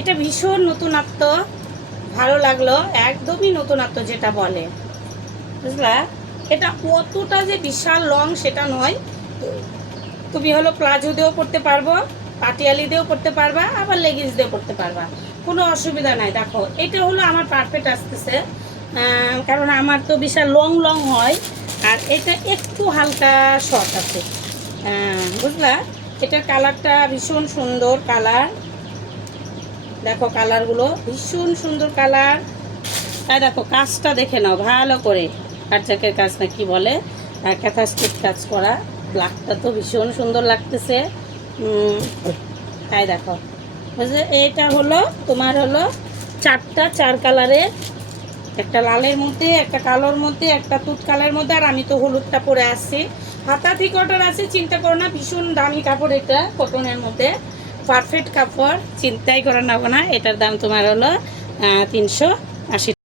এটা ভীষণ নতুনত্ব, ভালো লাগল, একদমই নতুনত্ব যেটা বলে। বুঝলা? এটা কতটা যে বিশাল লং সেটা নয়। তুমি হলো প্লাজো দিয়েও পড়তে পারব, পাটিয়ালি দিয়েও পড়তে পারবা, আবার লেগিংস দিয়েও পড়তে পারবা। কোনো অসুবিধা নাই। দেখো, এটা হলো আমার পারফেক্ট আসতেছে। কারণ আমার তো বিশাল লং লং হয়, আর এটা একটু হালকা শর্ট আছে। বুঝলা? এটার কালারটা ভীষণ সুন্দর কালার দেখো কালারগুলো ভীষণ সুন্দর কালার তাই দেখো, কাজটা দেখে নাও, ভালো করে। কাটচাকের কাজ না, কি বলে? ক্যাথাস্টিক কাজ করা। ব্ল্যাকটা তো ভীষণ সুন্দর লাগতেছে। তাই দেখো। বুঝলে? এটা হলো, তোমার হলো চারটা, চার কালারের একটা লালের মধ্যে, একটা কালোর মধ্যে, একটা তুত কালারের মধ্যে, আর আমি তো হলুদটা পরে আসছি। হাতা থেকে অর্ডার আছে, চিন্তা করো না, ভীষণ দামি কাপড় এটা কটনের মধ্যে। পারফেক্ট কাপড় চিন্তাই করে নেব না এটার দাম তোমার হলো তিনশো আশি